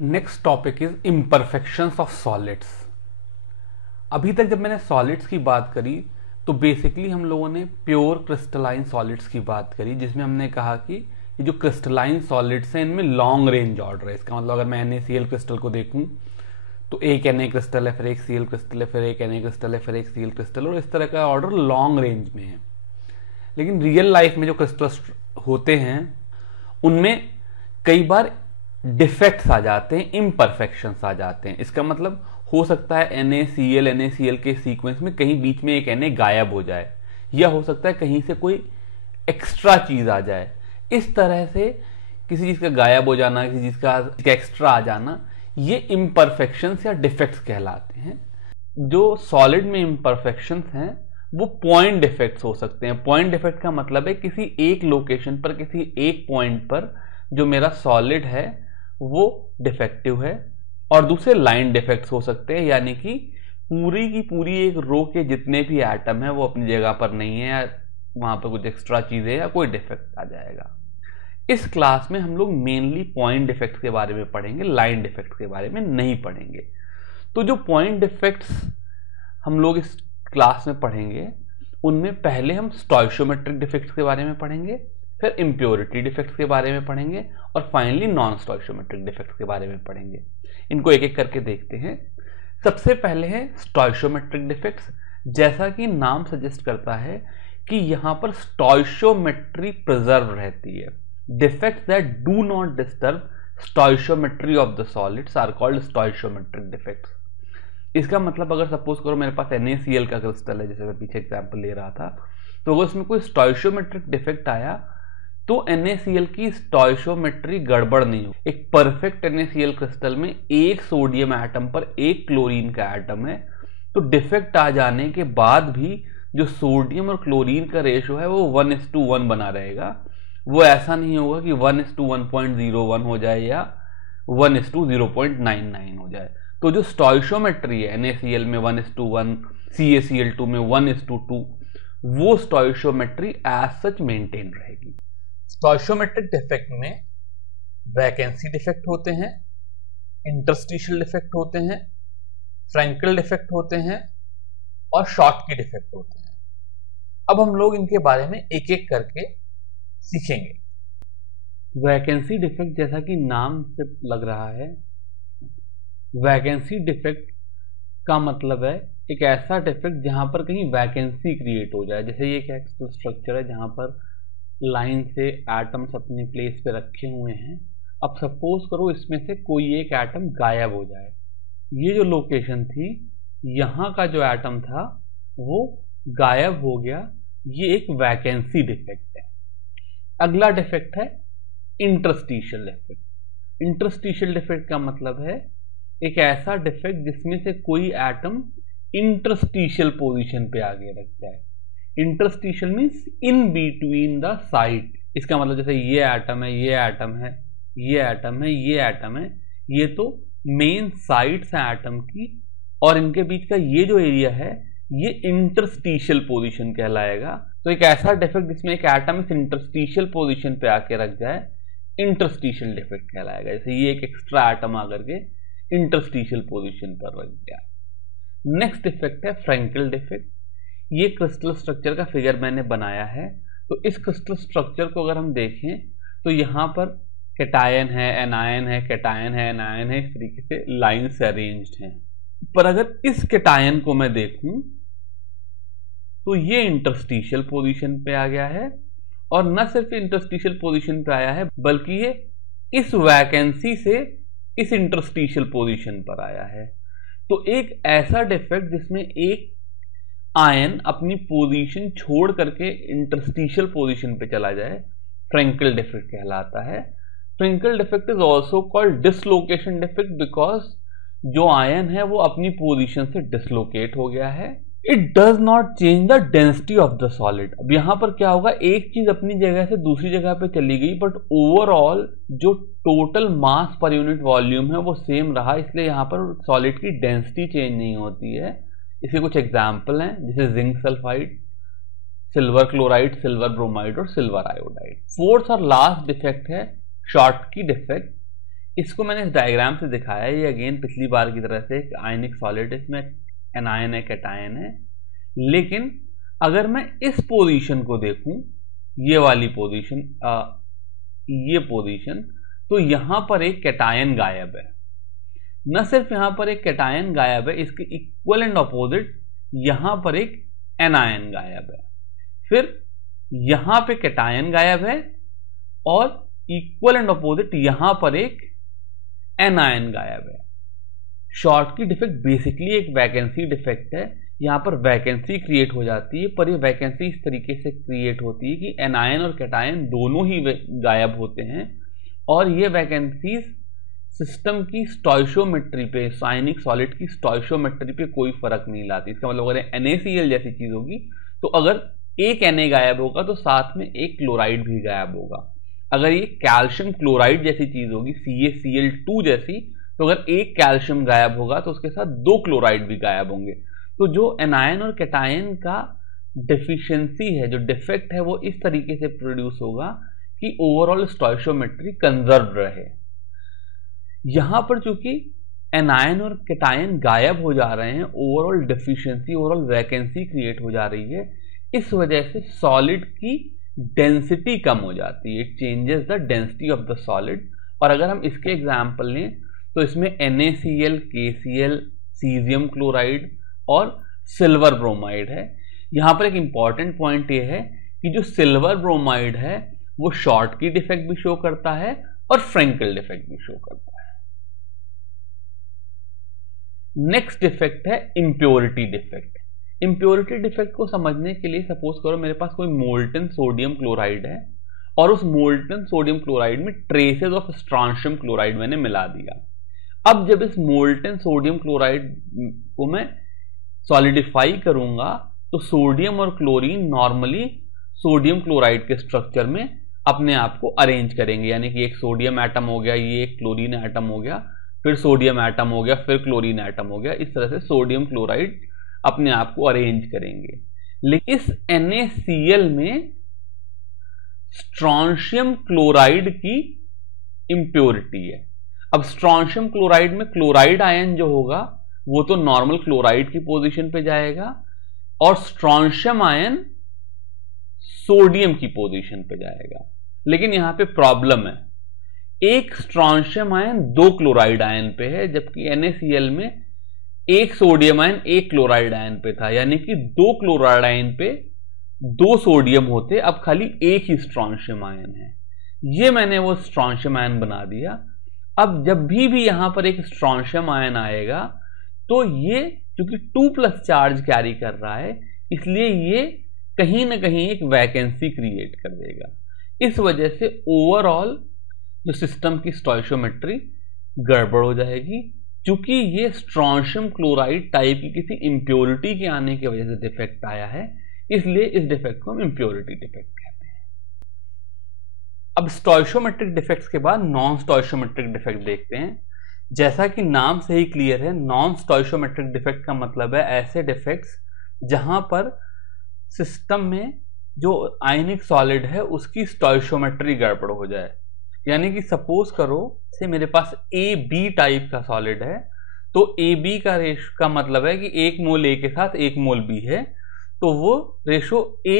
Next topic is imperfections of solids. अभी तक जब मैंने सॉलिड्स की बात करी तो बेसिकली हम लोगों ने प्योर क्रिस्टलाइन सॉलिड्स की बात करी, जिसमें हमने कहा कि ये जो क्रिस्टलाइन सॉलिड्स हैं इनमें लॉन्ग रेंज ऑर्डर है। इसका मतलब अगर मैं NaCl क्रिस्टल को देखूं तो एक Na क्रिस्टल है, फिर एक Cl क्रिस्टल है, फिर एक Na क्रिस्टल है, फिर एक Cl क्रिस्टल, और इस तरह का ऑर्डर लॉन्ग रेंज में है। लेकिन रियल लाइफ में जो क्रिस्टल्स होते हैं उनमें कई बार डिफेक्ट्स आ जाते हैं, इम्परफेक्शंस आ जाते हैं। इसका मतलब हो सकता है NaCl के सीक्वेंस में कहीं बीच में एक Na गायब हो जाए, या हो सकता है कहीं से कोई एक्स्ट्रा चीज आ जाए। इस तरह से किसी चीज का गायब हो जाना, किसी चीज का एक्स्ट्रा आ जाना, ये इम्परफेक्शंस या डिफेक्ट्स कहलाते हैं। जो सॉलिड में इम्परफेक्शंस हैं वो पॉइंट डिफेक्ट्स हो सकते हैं। पॉइंट डिफेक्ट का मतलब है किसी एक लोकेशन पर, किसी एक पॉइंट पर जो मेरा सॉलिड है वो डिफेक्टिव है, और दूसरे लाइन डिफेक्ट्स हो सकते हैं, यानी कि पूरी की पूरी एक रो के जितने भी एटम है वो अपनी जगह पर नहीं है, या वहां पर कुछ एक्स्ट्रा चीजें या कोई डिफेक्ट आ जाएगा। इस क्लास में हम लोग मेनली पॉइंट डिफेक्ट्स के बारे में पढ़ेंगे, लाइन डिफेक्ट्स के बारे में नहीं पढ़ेंगे। तो जो पॉइंट डिफेक्ट्स हम लोग इस क्लास में पढ़ेंगे उनमें पहले हम स्टोइशियोमेट्रिक डिफेक्ट्स के बारे में पढ़ेंगे, फिर इम्प्योरिटी डिफेक्ट्स के बारे में पढ़ेंगे, और फाइनली नॉन स्टोइशियोमेट्रिक डिफेक्ट्स के बारे में पढ़ेंगे। इनको एक एक करके देखते हैं। सबसे पहले है स्टोइशियोमेट्रिक डिफेक्ट्स। जैसा कि नाम सजेस्ट करता है कि यहां पर स्टोइशियोमेट्री प्रिजर्व रहती है। Defects that do not disturb stoichiometry of the solids are called stoichiometric defects. इसका मतलब अगर सपोज करो मेरे पास NaCl का क्रिस्टल है, जैसे मैं पीछे एग्जांपल ले रहा था, तो अगर उसमें कोई स्टोइशियोमेट्रिक डिफेक्ट आया तो NaCl की स्टोइशियोमेट्री गड़बड़ नहीं हो। एक परफेक्ट NaCl क्रिस्टल में एक सोडियम एटम पर एक क्लोरीन का एटम है, तो डिफेक्ट आ जाने के बाद भी जो सोडियम और क्लोरीन का रेशो है वो 1:1 बना रहेगा। वो ऐसा नहीं होगा कि 1:1.01 हो जाए या 1:0.99 हो जाए। तो जो स्टोइशियोमेट्री है NaCl में 1:1, CaCl2 में 1:2, वो स्टोइशियोमेट्री एज सच मेंटेन रहेगी। स्टोइशियोमेट्रिक डिफेक्ट में वैकेंसी डिफेक्ट होते हैं, इंटरस्टिशियल डिफेक्ट होते हैं, फ्रैंकल डिफेक्ट होते हैं, और शॉटकी डिफेक्ट होते हैं। अब हम लोग इनके बारे में एक एक करके सीखेंगे। वैकेंसी डिफेक्ट, जैसा कि नाम से लग रहा है, वैकेंसी डिफेक्ट का मतलब है एक ऐसा डिफेक्ट जहां पर कहीं वैकेंसी क्रिएट हो जाए। जैसे ये क्या स्ट्रक्चर है जहां पर लाइन से एटम्स अपने प्लेस पे रखे हुए हैं। अब सपोज करो इसमें से कोई एक एटम गायब हो जाए। ये जो लोकेशन थी, यहाँ का जो एटम था वो गायब हो गया, ये एक वैकेंसी डिफेक्ट है। अगला डिफेक्ट है इंटरस्टिशियल डिफेक्ट। इंटरस्टिशियल डिफेक्ट का मतलब है एक ऐसा डिफेक्ट जिसमें से कोई एटम इंटरस्टिशियल पोजीशन पे आगे रख जाए। Interstitial means in between the site. इसका मतलब जैसे ये एटम है, ये एटम है, ये एटम है, ये एटम है, ये तो मेन साइट्स हैं एटम की, और इनके बीच का ये जो एरिया है ये इंटरस्टिशियल पोजीशन कहलाएगा। तो एक ऐसा डिफेक्ट जिसमें एक एटम इस इंटरस्टिशियल पोजीशन पे आके रख जाए, इंटरस्टिशियल डिफेक्ट कहलाएगा। जैसे ये एक एक्स्ट्रा एटम आकर के इंटरस्टिशियल पोजीशन पर रख गया। नेक्स्ट डिफेक्ट है फ्रैंकल डिफेक्ट। ये क्रिस्टल स्ट्रक्चर का फिगर मैंने बनाया है। तो इस क्रिस्टल स्ट्रक्चर को अगर हम देखें तो यहाँ पर कैटायन है, एनायन है, कैटायन है, एनायन है, इस तरीके से लाइन से अरेंज्ड हैं। पर अगर इस कैटायन को मैं देखूं तो ये इंटरस्टिशियल पोजीशन पे आ गया है, और न सिर्फ इंटरस्टिशियल पोजीशन पे आया है बल्कि ये इस वैकेंसी से इस इंटरस्टिशियल पोजीशन पर आया है। तो एक ऐसा डिफेक्ट जिसमें एक आयन अपनी पोजीशन छोड़ करके इंटरस्टिशियल पोजीशन पे चला जाए, फ्रैंकल डिफेक्ट कहलाता है। Frenkel defect is also called dislocation defect because जो आयन है वो अपनी पोजीशन से डिसलोकेट हो गया है। It does not change the density of the solid. अब यहां पर क्या होगा, एक चीज अपनी जगह से दूसरी जगह पे चली गई बट ओवरऑल जो total mass per unit volume है वो सेम रहा, इसलिए यहां पर सॉलिड की डेंसिटी चेंज नहीं होती है। इसके कुछ एग्जाम्पल हैं, जैसे zinc sulphide, silver chloride, silver bromide और सिल्वर आयोडाइड। फोर्थ और लास्ट डिफेक्ट है शॉटकी डिफेक्ट। इसको मैंने इस डायग्राम से दिखाया, ये अगेन पिछली बार की तरह से एक आयनिक सॉलिड, इसमें एनायन है, कैटायन है। लेकिन अगर मैं इस पोजीशन को देखूं, ये वाली पोजीशन, ये पोजीशन, तो यहां पर एक कैटायन गायब है। न सिर्फ यहां पर एक कैटायन गायब है, इसके इक्वल एंड अपोजिट यहां पर एक एनायन गायब है। फिर यहां पे कैटायन गायब है और इक्वल एंड अपोजिट यहां पर एक एनायन गायब है। शॉर्टकी डिफेक्ट बेसिकली एक वैकेंसी डिफेक्ट है। यहां पर वैकेंसी क्रिएट हो जाती है, पर ये वैकेंसी इस तरीके से क्रिएट होती है कि एनायन और कैटायन दोनों ही गायब होते हैं, और ये वैकेंसीज सिस्टम की स्टोइशियोमेट्री पे, आयनिक सॉलिड की स्टोइशियोमेट्री पे कोई फर्क नहीं लाती। इसका मतलब अगर NaCl जैसी चीज होगी तो अगर एक Na गायब होगा तो साथ में एक क्लोराइड भी गायब होगा। अगर ये कैल्शियम क्लोराइड जैसी चीज होगी, CaCl2 जैसी, तो अगर एक कैल्शियम गायब होगा तो उसके साथ दो क्लोराइड भी गायब होंगे। तो जो एनायन और कैटायन का डेफिशिएंसी है, जो डिफेक्ट है, वो इस तरीके से प्रोड्यूस होगा कि ओवरऑल स्टोइशियोमेट्री कंजर्व रहे। यहां पर चूंकि एनायन और कैटायन गायब हो जा रहे हैं, overall deficiency, overall vacancy create हो जा रही है, इस वजह से सॉलिड की डेंसिटी कम हो जाती है। It changes the density of the solid. और अगर हम इसके एग्जाम्पल लें तो इसमें NaCl, KCl, सीजियम क्लोराइड और सिल्वर ब्रोमाइड है। यहां पर एक इंपॉर्टेंट पॉइंट यह है कि जो सिल्वर ब्रोमाइड है वो शॉर्टकी डिफेक्ट भी शो करता है और फ्रेंकल डिफेक्ट भी शो करता है। नेक्स्ट डिफेक्ट है इंप्योरिटी डिफेक्ट। इंप्योरिटी डिफेक्ट को समझने के लिए सपोज करो मेरे पास कोई मोल्टन सोडियम क्लोराइड है और उस मोल्टन सोडियम क्लोराइड में ट्रेसेस ऑफ स्ट्रॉन्शियम क्लोराइड मैंने मिला दिया। अब जब इस मोल्टन सोडियम क्लोराइड को मैं सॉलिडिफाई करूंगा तो सोडियम और क्लोरीन नॉर्मली सोडियम क्लोराइड के स्ट्रक्चर में अपने आप को अरेंज करेंगे, यानी कि एक सोडियम एटम हो गया, ये एक क्लोरीन एटम हो गया, फिर सोडियम एटम हो गया, फिर क्लोरीन एटम हो गया। इस तरह से सोडियम क्लोराइड अपने आप को अरेंज करेंगे। लेकिन इस NaCl में स्ट्रॉन्शियम क्लोराइड की इंप्योरिटी है। अब स्ट्रॉन्शियम क्लोराइड में क्लोराइड आयन जो होगा वो तो नॉर्मल क्लोराइड की पोजीशन पे जाएगा और स्ट्रॉन्शियम आयन सोडियम की पोजीशन पे जाएगा। लेकिन यहां पे प्रॉब्लम है, एक स्ट्रॉन्शियम आयन दो क्लोराइड आयन पे है, जबकि NaCl में एक सोडियम आयन एक क्लोराइड आयन पे था, यानी कि दो क्लोराइड आयन पे दो सोडियम होते, अब खाली एक ही स्ट्रॉन्शियम आयन है। ये मैंने वो स्ट्रॉन्शियम आयन बना दिया। अब जब भी यहां पर एक स्ट्रॉन्शियम आयन आएगा तो ये क्योंकि 2+ चार्ज कैरी कर रहा है, इसलिए ये कहीं ना कहीं एक वैकेंसी क्रिएट कर देगा। इस वजह से ओवरऑल जो सिस्टम की स्टोइशियोमेट्री गड़बड़ हो जाएगी। क्योंकि ये स्ट्रॉन्शियम क्लोराइड टाइप की किसी इंप्योरिटी के आने की वजह से डिफेक्ट आया है, इसलिए इस डिफेक्ट को हम इंप्योरिटी डिफेक्ट कहते हैं। अब स्टोइशियोमेट्रिक डिफेक्ट्स के बाद नॉन स्टोइशियोमेट्रिक डिफेक्ट देखते हैं। जैसा कि नाम से ही क्लियर है, नॉन स्टोइशियोमेट्रिक डिफेक्ट का मतलब है ऐसे डिफेक्ट्स जहां पर सिस्टम में जो आयनिक सॉलिड है उसकी स्टोइशियोमेट्री गड़बड़ हो जाए। यानी कि सपोज करो से मेरे पास AB टाइप का सॉलिड है, तो AB का रेशो का मतलब है कि 1 मोल A के साथ 1 मोल B है, तो वो रेशो A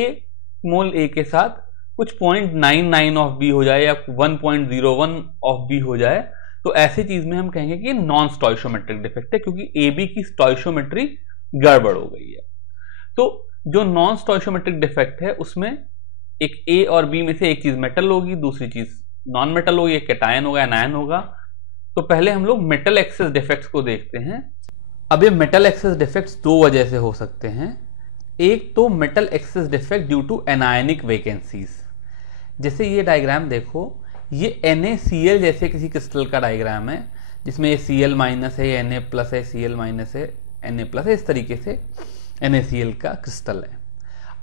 मोल A के साथ कुछ 0.99 ऑफ B हो जाए या 1.01 ऑफ B हो जाए, तो ऐसी चीज में हम कहेंगे कि नॉन स्टोइशियोमेट्रिक डिफेक्ट है, क्योंकि AB की स्टोइशियोमेट्री गड़बड़ हो गई है। तो जो नॉन स्टोइशियोमेट्रिक डिफेक्ट है उसमें एक A और B में से एक चीज मेटल होगी, दूसरी चीज नॉन मेटल होगी, एक कैटायन होगा, एनायन होगा। तो पहले हम लोग मेटल एक्सेस डिफेक्ट्स को देखते हैं। अब ये मेटल एक्सेस डिफेक्ट्स दो वजह से हो सकते हैं। एक तो metal excess defect due to anionic vacancies. जैसे ये डायग्राम देखो, ये NaCl जैसे किसी क्रिस्टल का डायग्राम है जिसमें ये Cl- है, Na+ है, Cl- है, Na+, इस तरीके से NaCl का क्रिस्टल है।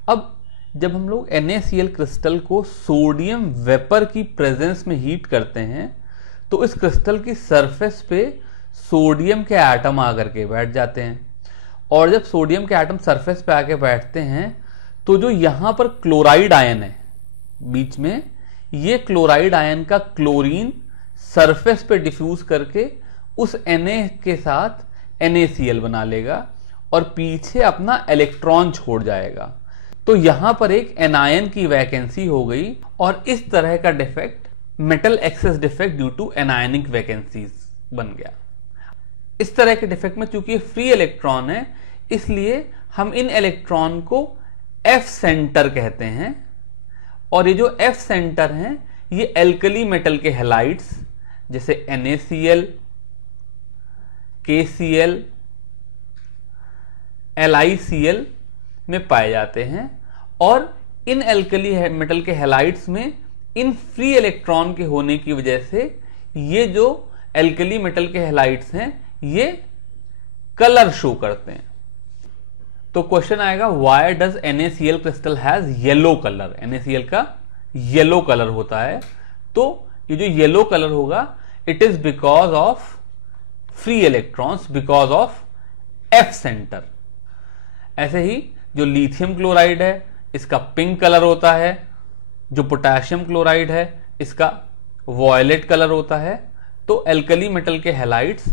अब जब हम लोग NaCl क्रिस्टल को सोडियम वेपर की प्रेजेंस में हीट करते हैं तो इस क्रिस्टल की सरफेस पे सोडियम के एटम आकर के बैठ जाते हैं, और जब सोडियम के एटम सरफेस पे आके बैठते हैं तो जो यहां पर क्लोराइड आयन है बीच में, ये क्लोराइड आयन का क्लोरीन सरफेस पे डिफ्यूज करके उस Na के साथ NaCl बना लेगा और पीछे अपना इलेक्ट्रॉन छोड़ जाएगा। तो यहां पर एक एनायन की वैकेंसी हो गई और इस तरह का defect metal excess defect due to anionic vacancies बन गया। इस तरह के डिफेक्ट में चूंकि फ्री इलेक्ट्रॉन है, इसलिए हम इन इलेक्ट्रॉन को F सेंटर कहते हैं। और ये जो F सेंटर हैं ये एल्कली मेटल के हैलाइड्स जैसे NaCl, KCl, LiCl में पाए जाते हैं। और इन एल्कली मेटल के हैलाइड्स में इन फ्री इलेक्ट्रॉन के होने की वजह से ये जो एल्कली मेटल के हैलाइड्स हैं ये कलर शो करते हैं। तो क्वेश्चन आएगा why does NaCl crystal has yellow colour. NaCl का येलो कलर होता है। तो ये जो येलो कलर होगा it is because of free electrons, because of F centre. ऐसे ही जो लिथियम क्लोराइड है इसका पिंक कलर होता है, जो पोटेशियम क्लोराइड है इसका वॉयलेट कलर होता है। तो एल्कली मेटल के हैलाइड्स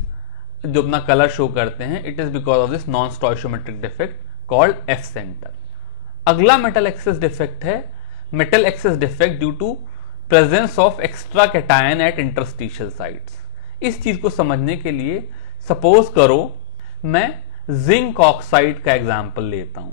जो अपना कलर शो करते हैं it is because of this non stoichiometric defect called F centre. अगला मेटल एक्सेस डिफेक्ट है metal excess defect due to presence of extra cation at interstitial sites. इस चीज को समझने के लिए सपोज करो मैं जिंक ऑक्साइड का एग्जांपल लेता हूं।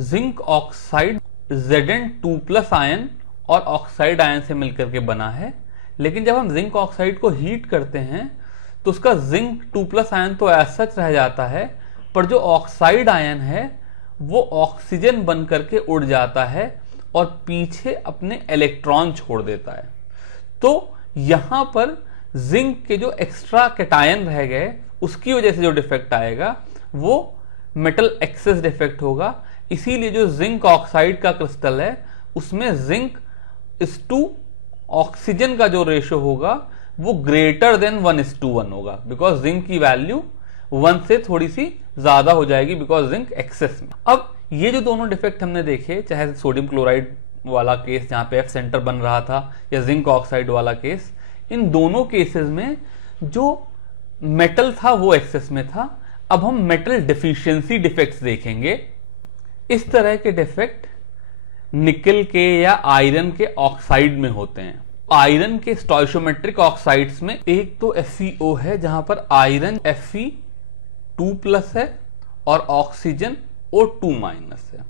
जिंक ऑक्साइड Zn2+ आयन और ऑक्साइड आयन से मिलकर के बना है, लेकिन जब हम जिंक ऑक्साइड को हीट करते हैं तो उसका जिंक 2+ आयन तो ऐसा रह जाता है, पर जो ऑक्साइड आयन है वो ऑक्सीजन बन करके उड़ जाता है और पीछे अपने इलेक्ट्रॉन छोड़ देता है। तो यहां पर जिंक के जो एक्स्ट्रा कैटायन रह गए उसकी वजह से जो डिफेक्ट आएगा वो मेटल एक्सेस डिफेक्ट होगा। इसीलिए जो जिंक ऑक्साइड का क्रिस्टल है उसमें जिंक इस टू ऑक्सीजन का जो रेशो होगा वो ग्रेटर देन 1:1 होगा, बिकॉज जिंक की वैल्यू 1 से थोड़ी सी ज्यादा हो जाएगी बिकॉज जिंक एक्सेस में। अब ये जो दोनों डिफेक्ट हमने देखे, चाहे सोडियम क्लोराइड वाला केस जहां पे F सेंटर बन रहा था या जिंक ऑक्साइड वाला केस, इन दोनों केसेस में जो मेटल था वो एक्सेस में था। अब हम मेटल डेफिशिएंसी डिफेक्ट्स देखेंगे। इस तरह के डिफेक्ट निकल के या आयरन के ऑक्साइड में होते हैं। आयरन के स्टोइशियोमेट्रिक ऑक्साइड्स में एक तो FeO है जहां पर आयरन Fe2+ है और ऑक्सीजन O2- है।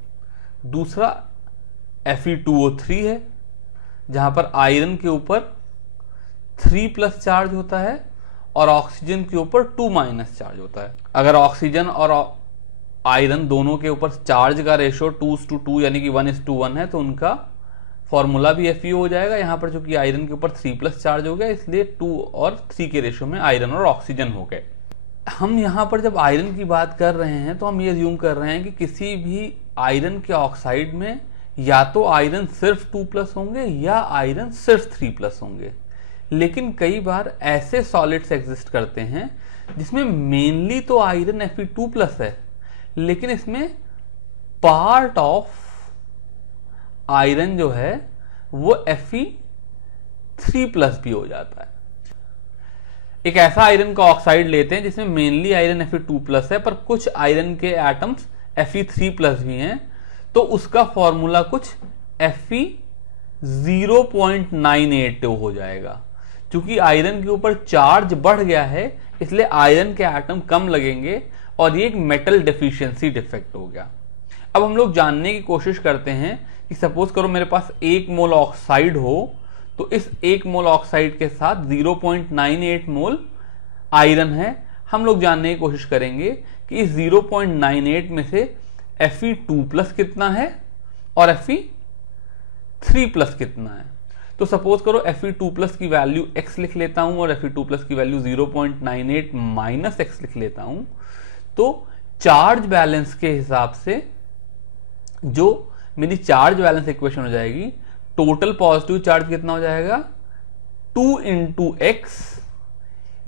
दूसरा Fe2O3 है जहां पर आयरन के ऊपर 3+ चार्ज होता है और ऑक्सीजन के ऊपर 2- चार्ज होता है। अगर ऑक्सीजन और आयरन दोनों के ऊपर चार्ज का रेशो 2:2 यानी कि 1:1 है तो उनका फॉर्मूला भी FeO हो जाएगा। यहां पर चूंकि आयरन के ऊपर 3+ चार्ज हो गया इसलिए 2 और 3 के रेशो में आयरन और ऑक्सीजन हो गए। हम यहां पर जब आयरन की बात कर रहे हैं तो हम ये अज्यूम कर रहे हैं कि किसी भी आयरन के ऑक्साइड में या तो आयरन सिर्फ 2+ होंगे या आयरन सिर्फ 3+ होंगे। लेकिन कई बार ऐसे सॉलिड्स एग्जिस्ट करते हैं जिसमें मेनली तो आयरन Fe2+ है, लेकिन इसमें पार्ट ऑफ आयरन जो है वो Fe3+ भी हो जाता है। एक ऐसा आयरन का ऑक्साइड लेते हैं जिसमें मेनली आयरन Fe2+ है पर कुछ आयरन के एटम्स Fe3+ भी हैं, तो उसका फॉर्मूला कुछ Fe0.98 हो जाएगा। क्योंकि आयरन के ऊपर चार्ज बढ़ गया है इसलिए आयरन के एटम कम लगेंगे और ये एक मेटल डेफिशिएंसी डिफेक्ट हो गया। अब हम लोग जानने की कोशिश करते हैं कि सपोज करो मेरे पास 1 मोल ऑक्साइड हो तो इस 1 मोल ऑक्साइड के साथ 0.98 मोल आयरन है। हम लोग जानने की कोशिश करेंगे कि इस 0.98 में से Fe2+ कितना है और Fe3+ कितना है। तो सपोज करो Fe2+ की वैल्यू x लिख लेता हूं और Fe2+ की वैल्यू 0.98 - x लिख लेता हूं। तो चार्ज बैलेंस के हिसाब से जो मेरी चार्ज बैलेंस इक्वेशन हो जाएगी, टोटल पॉजिटिव चार्ज कितना हो जाएगा 2 × x,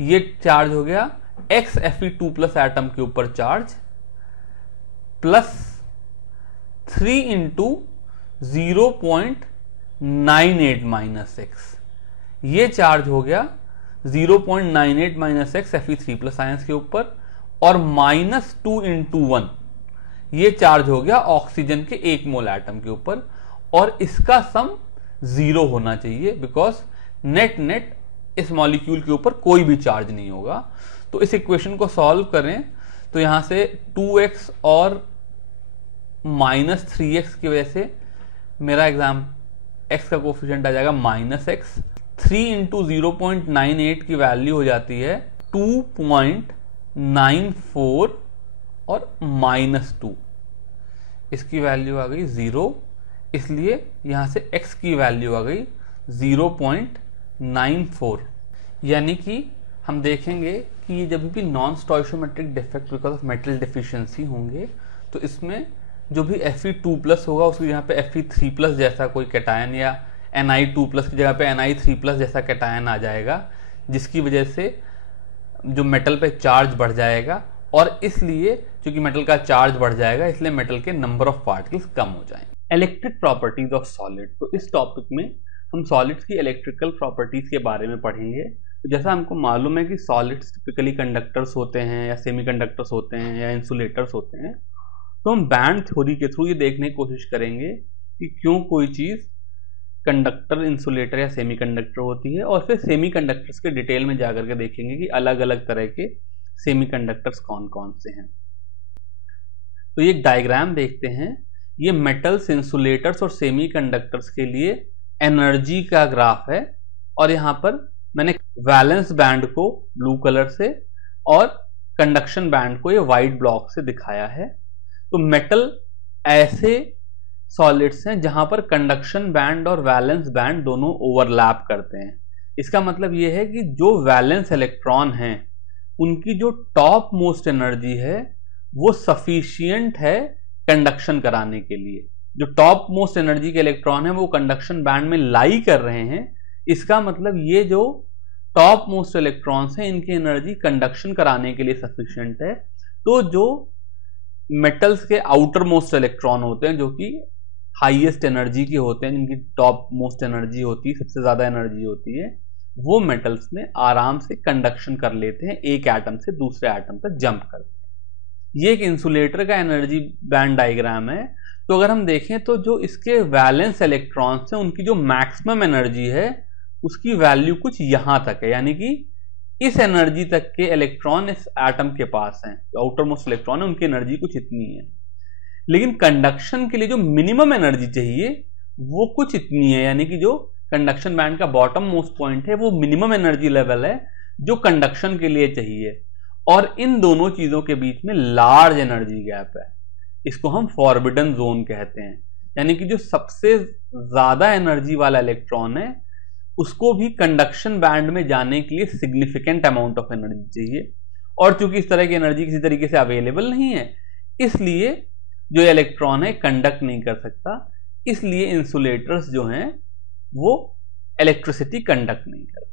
ये चार्ज हो गया x Fe2+ एटम के ऊपर चार्ज प्लस 3 × 0.98 - x, ये चार्ज हो गया 0.98 माइनस एक्स Fe3+ आयंस के ऊपर और -2 × 1 ये चार्ज हो गया ऑक्सीजन के 1 मोल एटम के ऊपर, और इसका सम 0 होना चाहिए बिकॉज नेट इस मॉलिक्यूल के ऊपर कोई भी चार्ज नहीं होगा। तो इस इक्वेशन को सॉल्व करें तो यहां से 2x और -3x की वजह से मेरा x का कोफिशिएंट आ जाएगा -x। 3 × 0.98 की वैल्यू हो जाती है 2.94 और -2, इसकी वैल्यू आ गई 0, इसलिए यहां से x की वैल्यू आ गई 0.94। यानी कि हम देखेंगे कि ये जब भी non stoichiometric defect because of metal deficiency होंगे तो इसमें जो भी Fe2+ होगा उसकी जगह पे Fe3+ जैसा कोई कैटायन या Ni2+ की जगह पे Ni3+ जैसा कैटायन आ जाएगा, जिसकी वजह से जो मेटल पे चार्ज बढ़ जाएगा, और इसलिए क्योंकि मेटल का चार्ज बढ़ जाएगा इसलिए मेटल के नंबर ऑफ पार्टिकल्स कम हो जाएंगे। इलेक्ट्रिक प्रॉपर्टीज ऑफ सॉलिड, तो इस टॉपिक में हम सॉलिड्स की इलेक्ट्रिकल प्रॉपर्टीज के बारे में पढ़ेंगे। तो जैसा हमको मालूम है कि सॉलिड्स टिपिकली कंडक्टर्स होते हैं या सेमीकंडक्टर्स होते हैं या इंसुलेटर्स होते हैं, तो हम बैंड थ्योरी के थ्रू ये देखने की कोशिश करेंगे कि क्यों कोई चीज़ कंडक्टर, इंसुलेटर या सेमीकंडक्टर होती है, और फिर सेमीकंडक्टर्स के डिटेल में जाकर के देखेंगे कि अलग अलग तरह के सेमीकंडक्टर्स कौन कौन से हैं। तो ये एक डायग्राम देखते हैं, ये मेटल्स, इंसुलेटर्स और सेमीकंडक्टर्स के लिए एनर्जी का ग्राफ है, और यहाँ पर मैंने वैलेंस बैंड को ब्लू कलर से और कंडक्शन बैंड को ये वाइट ब्लॉक से दिखाया है। तो मेटल ऐसे सॉलिड्स हैं जहां पर कंडक्शन बैंड और वैलेंस बैंड दोनों ओवरलैप करते हैं। इसका मतलब ये है कि जो वैलेंस इलेक्ट्रॉन हैं उनकी जो टॉप मोस्ट एनर्जी है वो सफिशिएंट है कंडक्शन कराने के लिए। जो टॉप मोस्ट एनर्जी के इलेक्ट्रॉन है वो कंडक्शन बैंड में लाई कर रहे हैं, इसका मतलब ये जो टॉप मोस्ट इलेक्ट्रॉन्स हैं इनकी एनर्जी कंडक्शन कराने के लिए सफिशिएंट है। तो जो मेटल्स के आउटर मोस्ट इलेक्ट्रॉन होते हैं जो कि हाईएस्ट एनर्जी के होते हैं, जिनकी टॉप मोस्ट एनर्जी होती है, सबसे ज्यादा एनर्जी होती है, वो मेटल्स में आराम से कंडक्शन कर लेते हैं, एक एटम से दूसरे एटम तक जंप करते हैं। ये एक इंसुलेटर का एनर्जी बैंड डायग्राम है। तो अगर हम देखें तो जो इसके वैलेंस इलेक्ट्रॉन्स हैं उनकी जो मैक्सिमम एनर्जी है उसकी वैल्यू कुछ यहां तक है, यानी कि इस एनर्जी तक के इलेक्ट्रॉन इस एटम के पास हैं, जो आउटर मोस्ट इलेक्ट्रॉन है उनकी एनर्जी कुछ इतनी है। लेकिन कंडक्शन के लिए जो मिनिमम एनर्जी चाहिए वो कुछ इतनी है, यानी कि जो कंडक्शन बैंड का बॉटम मोस्ट पॉइंट है वो मिनिमम एनर्जी लेवल है जो कंडक्शन के लिए चाहिए, और इन दोनों चीजों के बीच में लार्ज एनर्जी गैप है। इसको हम फॉरबिडन जोन कहते हैं, यानी कि जो सबसे ज्यादा एनर्जी वाला इलेक्ट्रॉन है उसको भी कंडक्शन बैंड में जाने के लिए सिग्निफिकेंट अमाउंट ऑफ एनर्जी चाहिए, और चूंकि इस तरह की एनर्जी किसी तरीके से अवेलेबल नहीं है इसलिए जो इलेक्ट्रॉन है कंडक्ट नहीं कर सकता, इसलिए इंसुलेटर्स जो हैं वो इलेक्ट्रिसिटी कंडक्ट नहीं करते।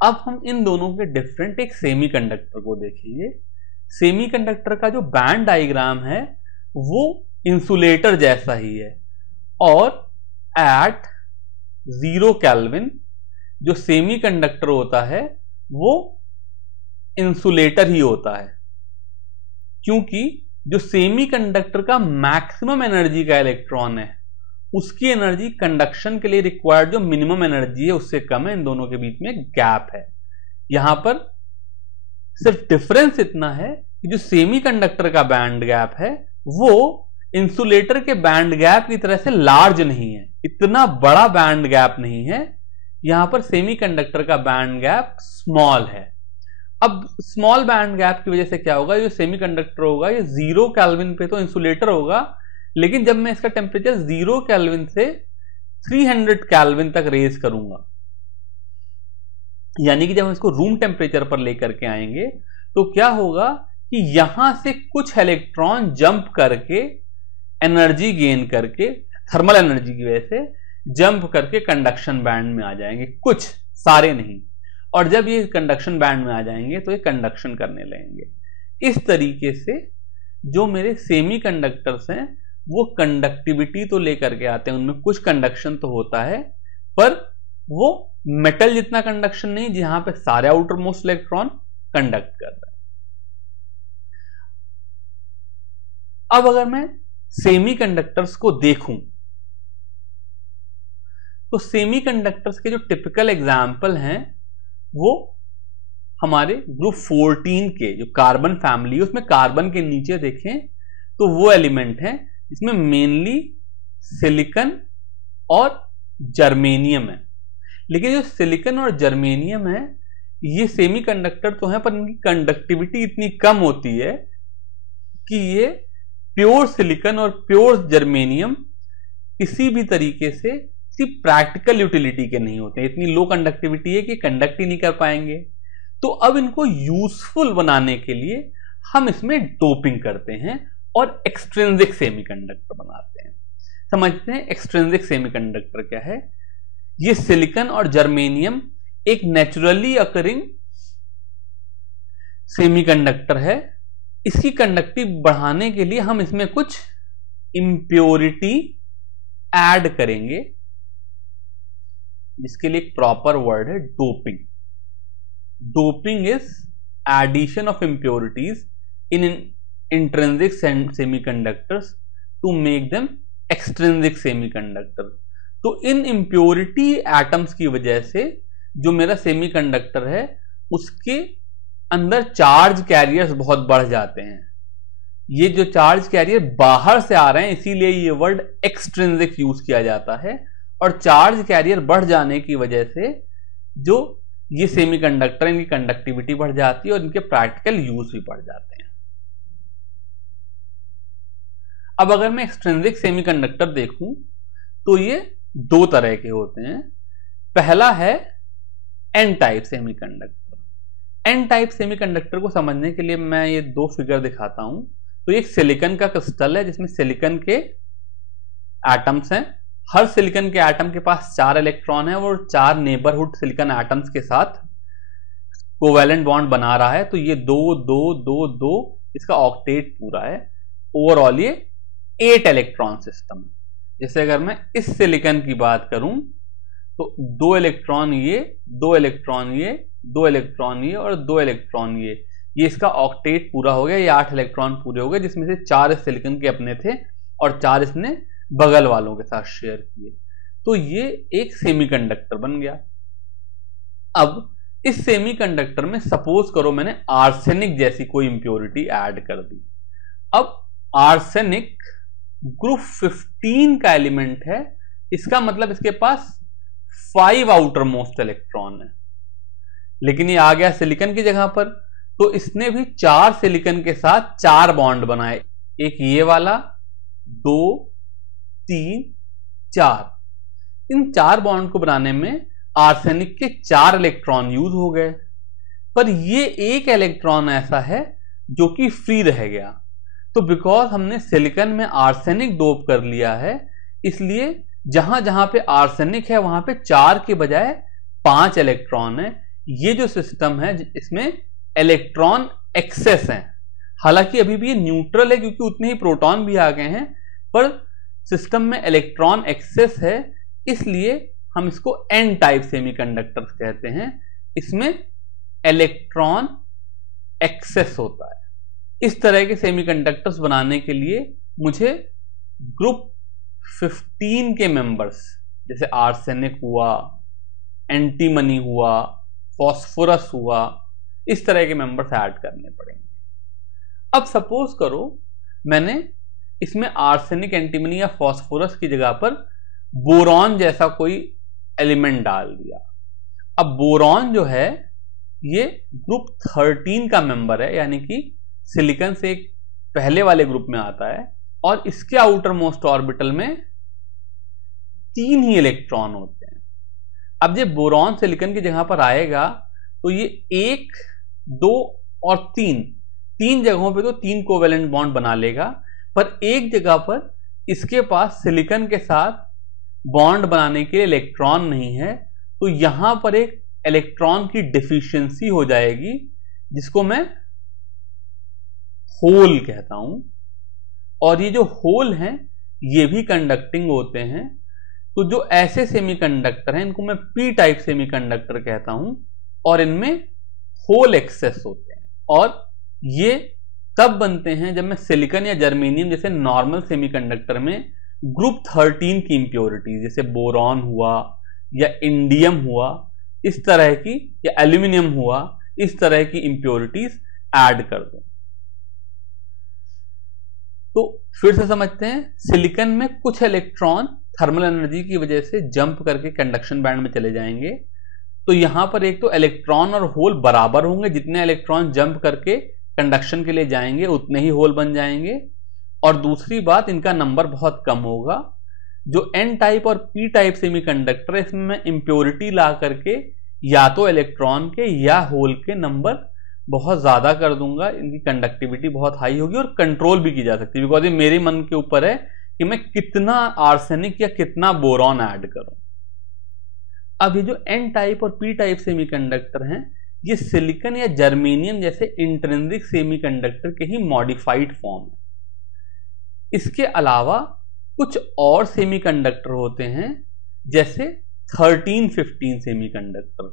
अब हम इन दोनों के डिफरेंट एक सेमीकंडक्टर को देखेंगे। सेमीकंडक्टर का जो बैंड डायग्राम है वो इंसुलेटर जैसा ही है, और एट 0 केल्विन जो सेमीकंडक्टर होता है वो इंसुलेटर ही होता है, क्योंकि जो सेमीकंडक्टर का मैक्सिमम एनर्जी का इलेक्ट्रॉन है उसकी एनर्जी कंडक्शन के लिए रिक्वायर्ड जो मिनिमम एनर्जी है उससे कम है। इन दोनों के बीच में गैप है। यहां पर सिर्फ डिफरेंस इतना है कि जो सेमीकंडक्टर का बैंड गैप है वो इंसुलेटर के बैंड गैप की तरह से लार्ज नहीं है, इतना बड़ा बैंड गैप नहीं है। यहां पर सेमीकंडक्टर का बैंड गैप स्मॉल है। अब स्मॉल बैंड गैप की वजह से क्या होगा, जो सेमीकंडक्टर होगा ये 0 केल्विन पे तो इंसुलेटर होगा, लेकिन जब मैं इसका टेम्परेचर 0 केल्विन से 300 केल्विन तक रेज करूंगा, यानी कि जब हम इसको रूम टेम्परेचर पर लेकर के आएंगे तो क्या होगा कि यहां से कुछ इलेक्ट्रॉन जंप करके एनर्जी गेन करके थर्मल एनर्जी की वजह से जंप करके कंडक्शन बैंड में आ जाएंगे, कुछ, सारे नहीं। और जब ये कंडक्शन बैंड में आ जाएंगे तो ये कंडक्शन करने लगेंगे। इस तरीके से जो मेरे सेमीकंडक्टर्स हैं वो कंडक्टिविटी तो लेकर के आते हैं, उनमें कुछ कंडक्शन तो होता है, पर वो मेटल जितना कंडक्शन नहीं जहां पे सारे आउटर मोस्ट इलेक्ट्रॉन कंडक्ट कर रहे हैं। अब अगर मैं सेमीकंडक्टर्स को देखूं तो सेमीकंडक्टर्स के जो टिपिकल एग्जाम्पल हैं वो हमारे ग्रुप 14 के जो कार्बन फैमिली है उसमें कार्बन के नीचे देखें तो वो एलिमेंट है इसमें मेनली सिलिकॉन और जर्मेनियम है। लेकिन जो सिलिकॉन और जर्मेनियम है ये सेमीकंडक्टर तो है पर इनकी कंडक्टिविटी इतनी कम होती है कि ये प्योर सिलिकॉन और प्योर जर्मेनियम किसी भी तरीके से किसी प्रैक्टिकल यूटिलिटी के नहीं होते, इतनी लो कंडक्टिविटी है कि कंडक्ट ही नहीं कर पाएंगे। तो अब इनको यूजफुल बनाने के लिए हम इसमें डोपिंग करते हैं और एक्सट्रिंसिक सेमीकंडक्टर बनाते हैं। समझते हैं एक्सट्रिंसिक सेमीकंडक्टर क्या है। ये सिलिकॉन और जर्मेनियम एक नेचुरली अकरिंग सेमीकंडक्टर है। इसकी कंडक्टिविटी बढ़ाने के लिए हम इसमें कुछ इंप्योरिटी ऐड करेंगे जिसके लिए एक प्रॉपर वर्ड है doping. Doping is addition of impurities in intrinsic semiconductors to make them extrinsic semiconductor. तो इन इंप्योरिटी एटम्स की वजह से जो मेरा सेमीकंडक्टर है उसके अंदर चार्ज कैरियर्स बहुत बढ़ जाते हैं। ये जो चार्ज कैरियर बाहर से आ रहे हैं इसीलिए ये वर्ड एक्सट्रिंसिक यूज किया जाता है। और चार्ज कैरियर बढ़ जाने की वजह से जो ये सेमीकंडक्टर इनकी कंडक्टिविटी बढ़ जाती है और इनके प्रैक्टिकल यूज भी बढ़ जाते हैं। अब अगर मैं एक्सट्रिंसिक सेमीकंडक्टर देखूं तो ये दो तरह के होते हैं। पहला है N type semiconductor. N type semiconductor को समझने के लिए मैं ये दो फिगर दिखाता हूं। तो एक सिलिकॉन का क्रिस्टल है जिसमें सिलिकॉन के एटम्स हैं। हर सिलिकॉन के एटम के पास 4 इलेक्ट्रॉन है और 4 नेबरहुड सिलिकॉन एटम्स के साथ कोवैलेंट बॉन्ड बना रहा है। तो ये 2 2 2 2 इसका ऑक्टेट पूरा है। ओवरऑल ये 8 इलेक्ट्रॉन सिस्टम है। जैसे अगर मैं इस सिलिकॉन की बात करूं तो 2 इलेक्ट्रॉन ये, 2 इलेक्ट्रॉन ये, 2 इलेक्ट्रॉन ये और 2 इलेक्ट्रॉन ये इसका ऑक्टेट पूरा हो गया। ये 8 इलेक्ट्रॉन पूरे हो गए जिसमें से 4 इस सिलिकॉन के अपने थे और 4 इसने बगल वालों के साथ शेयर किए। तो ये एक सेमीकंडक्टर बन गया। अब इस सेमीकंडक्टर में सपोज करो मैंने आर्सेनिक जैसी कोई इंप्योरिटी ऐड कर दी। अब आर्सेनिक ग्रुप 15 का एलिमेंट है। इसका मतलब इसके पास 5 आउटर मोस्ट इलेक्ट्रॉन है। लेकिन ये आ गया सिलिकॉन की जगह पर तो इसने भी 4 सिलिकॉन के साथ 4 बॉन्ड बनाए। एक ये वाला, 2 3 4। इन 4 बॉन्ड को बनाने में आर्सेनिक के 4 इलेक्ट्रॉन यूज हो गए। पर ये एक इलेक्ट्रॉन ऐसा है जो कि फ्री रह गया। तो बिकॉज हमने सिलिकॉन में आर्सेनिक डोप कर लिया है इसलिए जहां जहां पे आर्सेनिक है वहां पे 4 के बजाय 5 इलेक्ट्रॉन है। ये जो सिस्टम है इसमें इलेक्ट्रॉन एक्सेस है। हालांकि अभी भी ये न्यूट्रल है क्योंकि उतने ही प्रोटॉन भी आ गए हैं पर सिस्टम में इलेक्ट्रॉन एक्सेस है इसलिए हम इसको एन टाइप सेमीकंडक्टर्स कहते हैं। इसमें इलेक्ट्रॉन एक्सेस होता है। इस तरह के सेमीकंडक्टर्स बनाने के लिए मुझे ग्रुप 15 के मेंबर्स जैसे आर्सेनिक हुआ, एंटीमनी हुआ, फॉस्फोरस हुआ, इस तरह के मेंबर्स ऐड करने पड़ेंगे। अब सपोज करो मैंने इसमें आर्सेनिक, एंटीमनी या फॉस्फोरस की जगह पर बोरॉन जैसा कोई एलिमेंट डाल दिया। अब बोरॉन जो है ये ग्रुप 13 का मेंबर है यानी कि सिलिकॉन से एक पहले वाले ग्रुप में आता है और इसके आउटर मोस्ट ऑर्बिटल में 3 ही इलेक्ट्रॉन होते हैं। अब जब बोरॉन सिलिकॉन की जगह पर आएगा तो ये 1 2 और 3 जगहों पे तो 3 कोवेलेंट बॉन्ड बना लेगा पर एक जगह पर इसके पास सिलिकॉन के साथ बॉन्ड बनाने के लिए इलेक्ट्रॉन नहीं है। तो यहां पर एक इलेक्ट्रॉन की डिफिशियंसी हो जाएगी जिसको मैं होल कहता हूं। और ये जो होल हैं ये भी कंडक्टिंग होते हैं तो जो ऐसे सेमीकंडक्टर हैं इनको मैं पी टाइप सेमीकंडक्टर कहता हूं, और इनमें होल एक्सेस होते हैं, और ये तब बनते हैं जब मैं सिलिकॉन या जर्मेनियम जैसे नॉर्मल सेमीकंडक्टर में ग्रुप 13 की इंप्योरिटीज जैसे बोरॉन हुआ या इंडियम हुआ इस तरह की, या एल्यूमिनियम हुआ इस तरह की इंप्योरिटीज ऐड कर दूं। तो फिर से समझते हैं, सिलिकॉन में कुछ इलेक्ट्रॉन थर्मल एनर्जी की वजह से जंप करके कंडक्शन बैंड में चले जाएंगे, तो यहां पर एक तो इलेक्ट्रॉन और होल बराबर होंगे, जितने इलेक्ट्रॉन जंप करके कंडक्शन के लिए जाएंगे उतने ही होल बन जाएंगे, और दूसरी बात इनका नंबर बहुत कम होगा। जो एन टाइप और पी टाइप सेमीकंडक्टर है इसमें मैं इंप्योरिटी ला करके या तो इलेक्ट्रॉन के या होल के नंबर बहुत ज्यादा कर दूंगा, इनकी कंडक्टिविटी बहुत हाई होगी और कंट्रोल भी की जा सकती है, बिकॉज ये मेरे मन के ऊपर है कि मैं कितना आर्सेनिक या कितना बोरॉन ऐड करूं। अब ये जो एन टाइप और पी टाइप सेमीकंडक्टर हैं ये सिलिकॉन या जर्मेनियम जैसे इंट्रिंसिक सेमीकंडक्टर के ही मॉडिफाइड फॉर्म है। इसके अलावा कुछ और सेमीकंडक्टर होते हैं जैसे 13-15 सेमीकंडक्टर।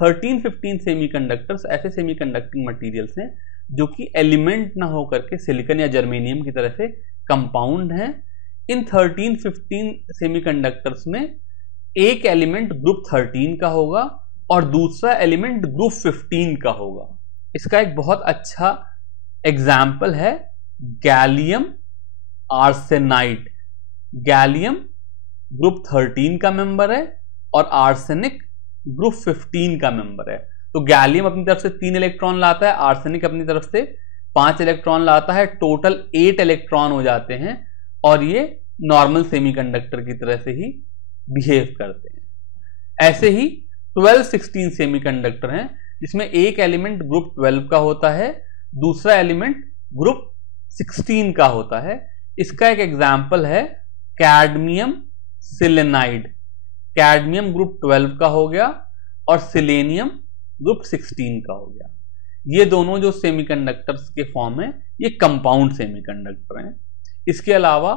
13-15 सेमीकंडक्टर्स ऐसे सेमीकंडक्टिंग मटेरियल्स हैं जो कि एलिमेंट ना होकर के सिलिकॉन या जर्मेनियम की तरह से कंपाउंड हैं। इन 13-15 सेमीकंडक्टर्स में एक एलिमेंट ग्रुप 13 का होगा और दूसरा एलिमेंट ग्रुप 15 का होगा। इसका एक बहुत अच्छा एग्जाम्पल है गैलियम आर्सेनाइड। गैलियम ग्रुप 13 का मेंबर है और आर्सेनिक ग्रुप 15 का मेंबर है। तो गैलियम अपनी तरफ से 3 इलेक्ट्रॉन लाता है, आर्सेनिक अपनी तरफ से 5 इलेक्ट्रॉन लाता है, टोटल 8 इलेक्ट्रॉन हो जाते हैं और ये नॉर्मल सेमीकंडक्टर की तरह से ही बिहेव करते हैं। ऐसे ही 12-16 सेमीकंडक्टर हैं जिसमें एक एलिमेंट ग्रुप 12 का होता है, दूसरा एलिमेंट ग्रुप 16 का होता है। इसका एक एग्जाम्पल है कैडमियम सिलेनाइड। कैडमियम ग्रुप 12 का हो गया और सिलेनियम ग्रुप 16 का हो गया। ये दोनों जो सेमीकंडक्टर्स के फॉर्म है ये कंपाउंड सेमीकंडक्टर हैं। इसके अलावा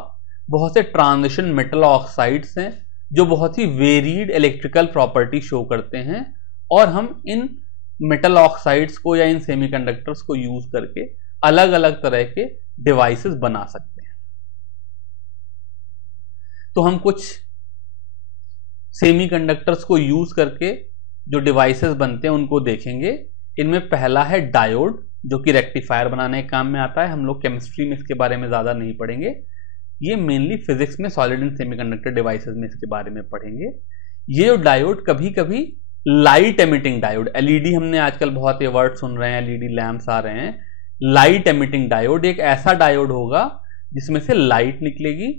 बहुत से ट्रांजिशन मेटल ऑक्साइड्स हैं जो बहुत ही वेरीड इलेक्ट्रिकल प्रॉपर्टी शो करते हैं और हम इन मेटल ऑक्साइड्स को या इन सेमीकंडक्टर्स को यूज करके अलग अलग तरह के डिवाइसेस बना सकते हैं। तो हम कुछ सेमीकंडक्टर्स को यूज करके जो डिवाइसेस बनते हैं उनको देखेंगे। इनमें पहला है डायोड जो कि रेक्टिफायर बनाने के काम में आता है। हम लोग केमिस्ट्री में इसके बारे में ज्यादा नहीं पढ़ेंगे, ये मेनली फिजिक्स में सॉलिड एंड सेमीकंडक्टर डिवाइसेस में इसके बारे में पढ़ेंगे। ये जो डायोड कभी कभी लाइट एमिटिंग डायोड, एलईडी हमने आजकल बहुत ये वर्ड सुन रहे हैं, एलईडी लैंप्स आ रहे हैं। लाइट एमिटिंग डायोड एक ऐसा डायोड होगा जिसमें से लाइट निकलेगी।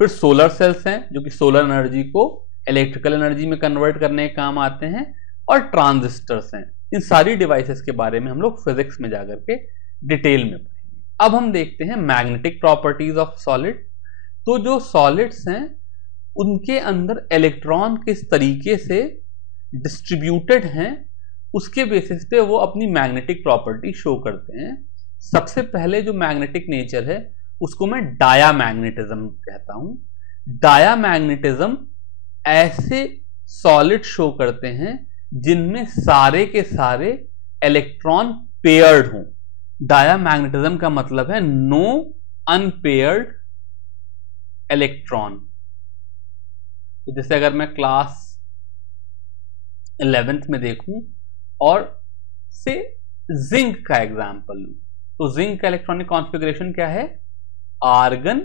फिर सोलर सेल्स हैं जो कि सोलर एनर्जी को इलेक्ट्रिकल एनर्जी में कन्वर्ट करने के काम आते हैं, और ट्रांजिस्टर्स हैं। इन सारी डिवाइसेस के बारे में हम लोग फिजिक्स में जाकर के डिटेल में पढ़ेंगे। अब हम देखते हैं मैग्नेटिक प्रॉपर्टीज ऑफ सॉलिड। तो जो सॉलिड्स हैं उनके अंदर इलेक्ट्रॉन किस तरीके से डिस्ट्रीब्यूटेड हैं उसके बेसिस पे वो अपनी मैग्नेटिक प्रॉपर्टी शो करते हैं। सबसे पहले जो मैग्नेटिक नेचर है उसको मैं डायामैग्नेटिज्म कहता हूं। डायामैग्नेटिज्म ऐसे सॉलिड शो करते हैं जिनमें सारे के सारे इलेक्ट्रॉन पेयर्ड हों। डायामैग्नेटिज्म का मतलब है नो अनपेयर्ड इलेक्ट्रॉन। तो जैसे अगर मैं क्लास 11th में देखूं और से जिंक का एग्जांपल लूं, तो जिंक का इलेक्ट्रॉनिक कॉन्फ़िगरेशन क्या है? Argon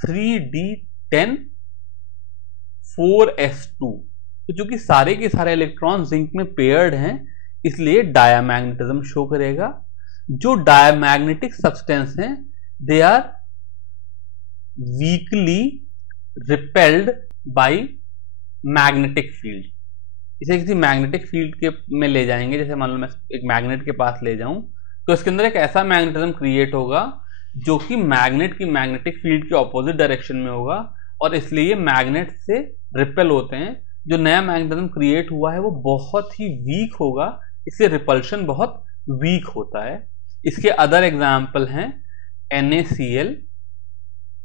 3d10 4s2। तो चूंकि सारे के सारे इलेक्ट्रॉन जिंक में पेयर्ड हैं इसलिए डायामैग्नेटिज्म शो करेगा। जो डायामैग्नेटिक सब्सटेंस हैं they are weakly repelled by magnetic field. इसे किसी मैग्नेटिक फील्ड के में ले जाएंगे, जैसे मान लो मैं एक मैग्नेट के पास ले जाऊं तो इसके अंदर एक ऐसा मैग्नेटिज्म क्रिएट होगा जो कि मैग्नेट की मैग्नेटिक फील्ड के ऑपोजिट डायरेक्शन में होगा और इसलिए मैग्नेट से रिपेल होते हैं। जो नया मैग्नेटिज्म क्रिएट हुआ है वो बहुत ही वीक होगा, इसलिए रिपल्शन बहुत वीक होता है। इसके अदर एग्जाम्पल हैं NaCl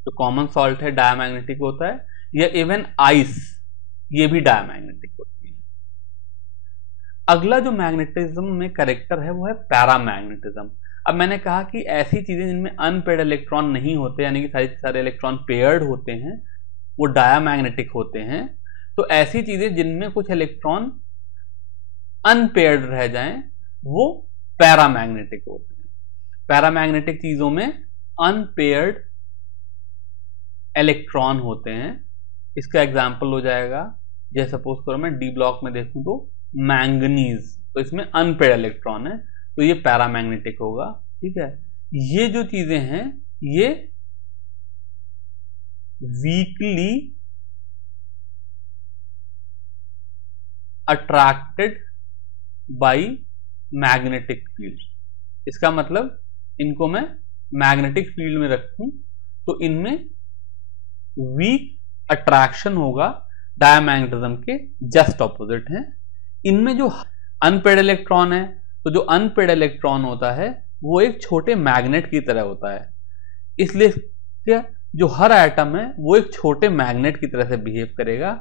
जो कॉमन सॉल्ट है, डायामैग्नेटिक होता है, या इवन आइस, ये भी डायमैग्नेटिक होती है। अगला जो मैग्नेटिज्म में करेक्टर है वो है पैरामैग्नेटिज्म। अब मैंने कहा कि ऐसी चीजें जिनमें अनपेयर्ड इलेक्ट्रॉन नहीं होते, यानी कि सारे इलेक्ट्रॉन पेयर्ड होते हैं, वो डायमैग्नेटिक होते हैं। तो ऐसी चीजें जिनमें कुछ इलेक्ट्रॉन अनपेयर्ड रह जाएं वो पैरामैग्नेटिक होते हैं। पैरामैग्नेटिक चीजों में अनपेयर्ड इलेक्ट्रॉन होते हैं। इसका एग्जांपल हो जाएगा, जैसे सपोज करो मैं डी ब्लॉक में देखूं तो मैंगनीज, तो इसमें अनपेयर्ड इलेक्ट्रॉन है, तो ये पैरामैग्नेटिक होगा। ठीक है, ये जो चीजें हैं ये weekly attracted by magnetic field. इसका मतलब इनको मैं मैग्नेटिक फील्ड में रखूं तो इनमें वीक अट्रैक्शन होगा, डायमैग्नेटिज्म के जस्ट ऑपोजिट है। इनमें जो अनपेयर्ड इलेक्ट्रॉन है, तो जो अनपेयर्ड इलेक्ट्रॉन होता है वो एक छोटे मैग्नेट की तरह होता है, इसलिए जो हर एटम है वो एक छोटे मैग्नेट की तरह से बिहेव करेगा।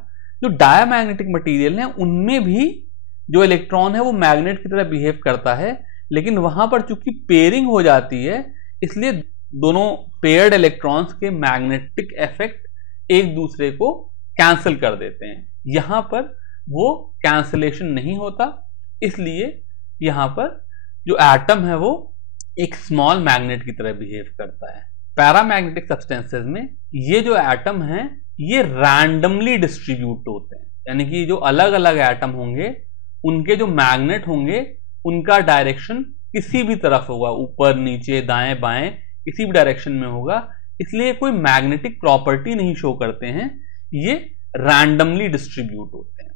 जो डायमैग्नेटिक मटेरियल है उनमें भी जो इलेक्ट्रॉन है वो मैग्नेट की तरह बिहेव करता है, लेकिन वहां पर चूंकि पेयरिंग हो जाती है इसलिए दोनों पेयर्ड इलेक्ट्रॉन्स के मैग्नेटिक इफेक्ट एक दूसरे को कैंसिल कर देते हैं। यहां पर वो कैंसिलेशन नहीं होता, इसलिए यहां पर जो एटम है वो एक स्मॉल मैग्नेट की तरह बिहेव करता है। पैरामैग्नेटिक सब्सटेंसेस में ये जो एटम हैं ये रैंडमली डिस्ट्रीब्यूट होते हैं, यानी कि जो अलग अलग एटम होंगे उनके जो मैग्नेट होंगे उनका डायरेक्शन किसी भी तरफ होगा, ऊपर नीचे दाएं बाएं किसी भी डायरेक्शन में होगा, इसलिए कोई मैग्नेटिक प्रॉपर्टी नहीं शो करते हैं, ये रैंडमली डिस्ट्रीब्यूट होते हैं।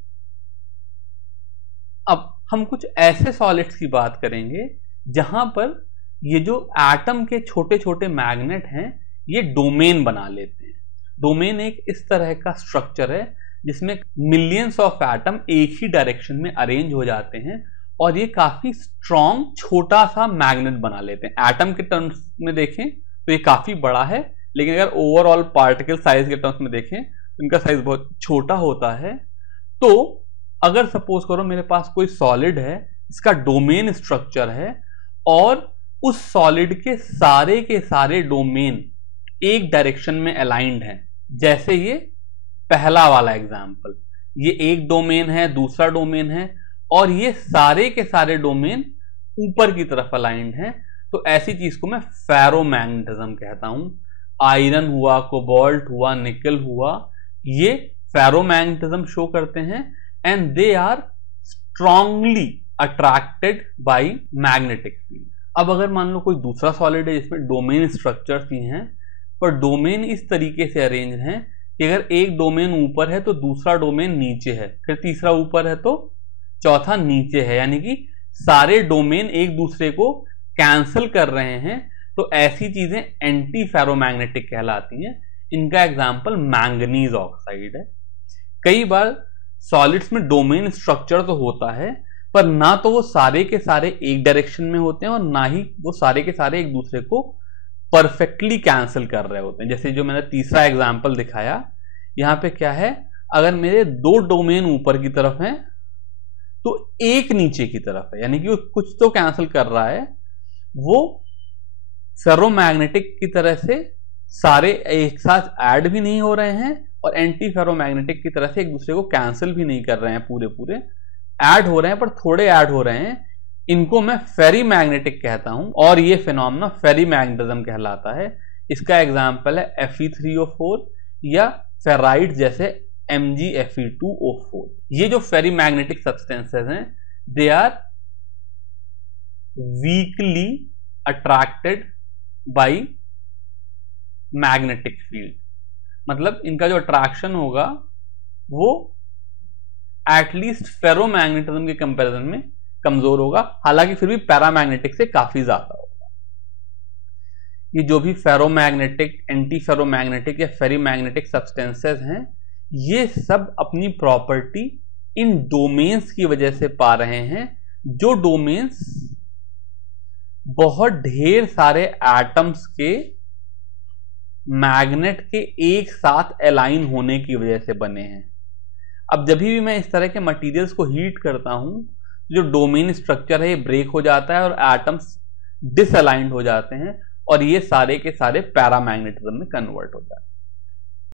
अब हम कुछ ऐसे सॉलिड्स की बात करेंगे जहां पर ये जो एटम के छोटे छोटे मैग्नेट हैं ये डोमेन बना लेते हैं। डोमेन एक इस तरह का स्ट्रक्चर है जिसमें मिलियंस ऑफ एटम एक ही डायरेक्शन में अरेंज हो जाते हैं और ये काफी स्ट्रॉन्ग छोटा सा मैग्नेट बना लेते हैं। एटम के टर्म्स में देखें तो ये काफी बड़ा है, लेकिन अगर ओवरऑल पार्टिकल साइज के टर्म्स में देखें तो इनका साइज बहुत छोटा होता है। तो अगर सपोज करो मेरे पास कोई सॉलिड है, इसका डोमेन स्ट्रक्चर है और उस सॉलिड के सारे डोमेन एक डायरेक्शन में अलाइंड हैं, जैसे ये पहला वाला एग्जांपल, ये एक डोमेन है, दूसरा डोमेन है और ये सारे के सारे डोमेन ऊपर की तरफ अलाइंड हैं, तो ऐसी चीज को मैं फेरोमैग्नेटिज्म कहता हूं। आयरन हुआ, कोबाल्ट हुआ, निकल हुआ, ये फेरोमैग्नेटिज्म शो करते हैं and they are strongly attracted by magnetic field. अब अगर मान लो कोई दूसरा सॉलिड है जिसमें डोमेन स्ट्रक्चर्स ही हैं, पर डोमेन इस तरीके से अरेंज हैं कि अगर एक डोमेन ऊपर है तो दूसरा डोमेन नीचे है, फिर तीसरा ऊपर है तो चौथा नीचे है, यानी कि सारे डोमेन एक दूसरे को कैंसिल कर रहे हैं, तो ऐसी चीजें एंटी फेरोमैग्नेटिक कहलाती हैं। इनका एग्जांपल मैंगनीज ऑक्साइड है। कई बार सॉलिड्स में डोमेन स्ट्रक्चर तो होता है, पर ना तो वो सारे के सारे एक डायरेक्शन में होते हैं और ना ही वो सारे के सारे एक दूसरे को परफेक्टली कैंसिल कर रहे होते हैं। जैसे जो मैंने तीसरा एग्जांपल दिखाया, यहां पे क्या है, अगर मेरे दो डोमेन ऊपर की तरफ हैं तो एक नीचे की तरफ है, यानी कि वो कुछ तो कैंसिल कर रहा है। वो फेरोमैग्नेटिक की तरह से सारे एक साथ ऐड भी नहीं हो रहे हैं और एंटी फेरोमैग्नेटिक की तरह से एक दूसरे को कैंसिल भी नहीं कर रहे हैं, पूरे ऐड हो रहे हैं पर थोड़े ऐड हो रहे हैं। इनको मैं फेरीमैग्नेटिक कहता हूं और ये फिनोमेना फेरीमैग्नेटिज्म कहलाता है। इसका एग्जांपल है Fe3O4 या फेराइट जैसे MgFe2O4। ये जो फेरीमैग्नेटिक सब्सटेंसेस हैं they are weakly attracted by magnetic field, मतलब इनका जो अट्रैक्शन होगा वो एटलीस्ट फेरोमैग्नेटिज्म के कंपैरिजन में कमजोर होगा, हालांकि फिर भी पैरामैग्नेटिक से काफी ज्यादा होगा। ये जो भी फेरोमैग्नेटिक, एंटी फेरोमैग्नेटिक या फेरीमैग्नेटिक सब्सटेंसेस हैं, ये सब अपनी प्रॉपर्टी इन डोमेन्स की वजह से पा रहे हैं, जो डोमेन्स बहुत ढेर सारे एटम्स के मैग्नेट के एक साथ अलाइन होने की वजह से बने हैं। अब जब भी मैं इस तरह के मटेरियल्स को हीट करता हूं, जो डोमेन स्ट्रक्चर है ये ब्रेक हो जाता है और एटम्स डिसअलाइंड हो जाते हैं और ये सारे के सारे पैरामैग्नेटिज्म में कन्वर्ट हो जाते हैं।